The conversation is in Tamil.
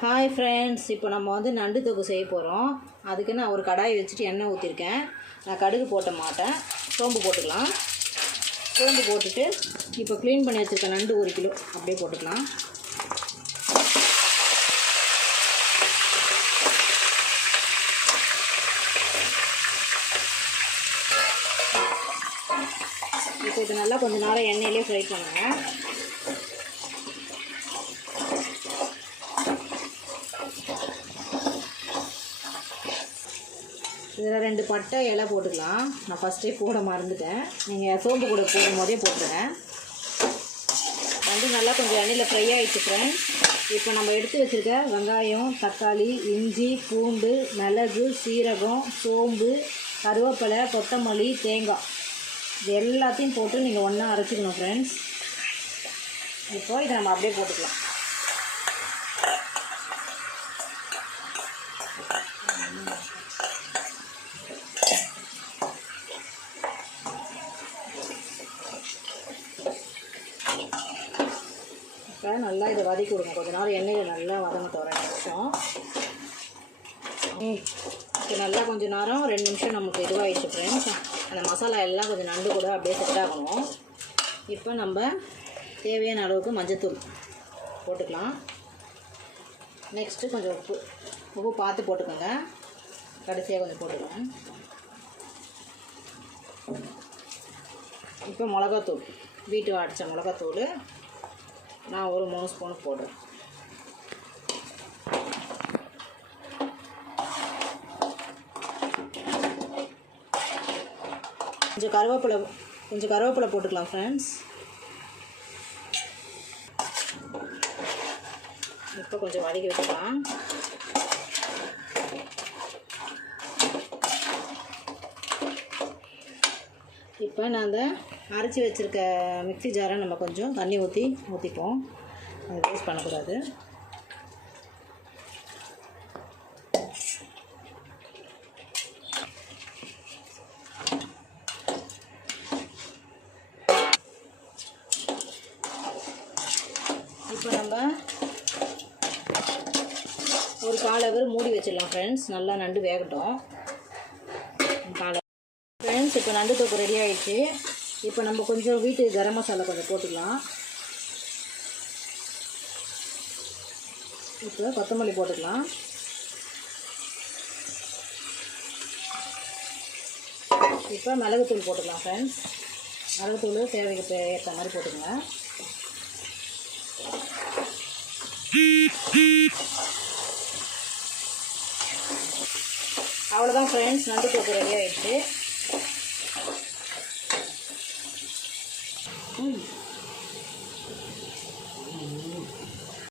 ஹாய் ஃப்ரெண்ட்ஸ், இப்போ நம்ம வந்து நண்டு தொக்கு செய்ய போகிறோம். அதுக்கு நான் ஒரு கடாய் வச்சுட்டு எண்ணெய் ஊற்றிருக்கேன். நான் கடுகு போட்ட மாட்டேன், சோம்பு போட்டுக்கலாம். சோம்பு போட்டுட்டு இப்போ க்ளீன் பண்ணி வச்சுருக்க நண்டு 1 கிலோ அப்படியே போட்டுக்கலாம். இப்போ இது நல்லா கொஞ்சம் நேரம் எண்ணெயிலே ஃப்ரை பண்ணுங்கள். இதில் 2 பட்டை இலை போட்டுக்கலாம். நான் ஃபஸ்ட்டே போட மறந்துட்டேன். நீங்கள் சோம்பு கூட போடும்போதே போட்டுருங்க. வந்து நல்லா கொஞ்சம் எண்ணெயில் ஃப்ரை ஆகிடுச்சு ஃப்ரெண்ட்ஸ். இப்போ நம்ம எடுத்து வச்சுருக்க வெங்காயம், தக்காளி, இஞ்சி, பூண்டு, மிளகு, சீரகம், சோம்பு, கருவேப்பிலை, கொத்தமல்லி, தேங்காய் இது எல்லாத்தையும் போட்டு நீங்கள் ஒன்றா அரைச்சிக்கணும் ஃப்ரெண்ட்ஸ். இப்போ இதை நம்ம அப்படியே போட்டுக்கலாம். இப்போ நல்லா இதை வதக்கி விடுங்க. கொஞ்ச நேரம் எண்ணெயில் நல்லா வதங்கட்டும், 2 நிமிஷம். இப்போ நல்லா கொஞ்சம் நேரம் 2 நிமிஷம் நமக்கு இதுவாகிடுச்சு ஃப்ரெண்ட்ஸ். அந்த மசாலா எல்லாம் கொஞ்சம் நண்டு கூட அப்படியே செட் ஆகணும். இப்போ நம்ம தேவையான அளவுக்கு மஞ்சத்தூள் போட்டுக்கலாம். நெக்ஸ்ட்டு கொஞ்சம் உப்பு பார்த்து போட்டுக்கோங்க. கடைசியாக கொஞ்சம் போட்டுக்கலாம். இப்போ மிளகாத்தூள், வீட்டு அடித்த மிளகாத்தூள் நான் ஒரு 3 ஸ்பூன் போடுறேன். கொஞ்சம் கருவேப்பிலை போட்டுக்கலாம் ஃப்ரெண்ட்ஸ். இப்போ கொஞ்சம் வதக்கி விட்டுக்கலாம். இப்போ நான் அந்த அரைச்சி வச்சுருக்க மிக்ஸி ஜாரை நம்ம கொஞ்சம் தண்ணி ஊற்றிப்போம். அதை வேஸ்ட் பண்ணக்கூடாது. இப்போ நம்ம ஒரு 1/4 ஹவர் மூடி வச்சிடலாம் ஃப்ரெண்ட்ஸ். நல்லா நண்டு வேகட்டும். 1/4 ஃப்ரெண்ட்ஸ், இப்போ நண்டு தொக்கு ரெடி ஆகிடுச்சு. இப்போ நம்ம கொஞ்சம் வீட்டு கரம் மசாலா கொஞ்சம் போட்டுக்கலாம். இப்போ கொத்தமல்லி போட்டுக்கலாம். இப்போ மிளகுத்தூள் போட்டுக்கலாம் ஃப்ரெண்ட்ஸ். மிளகுத்தூள் தேவைக்கு ஏற்ற மாதிரி போட்டுக்கோங்க. அவ்வளோதான் ஃப்ரெண்ட்ஸ், நண்டு தொக்கு ரெடி ஆகிடுச்சு.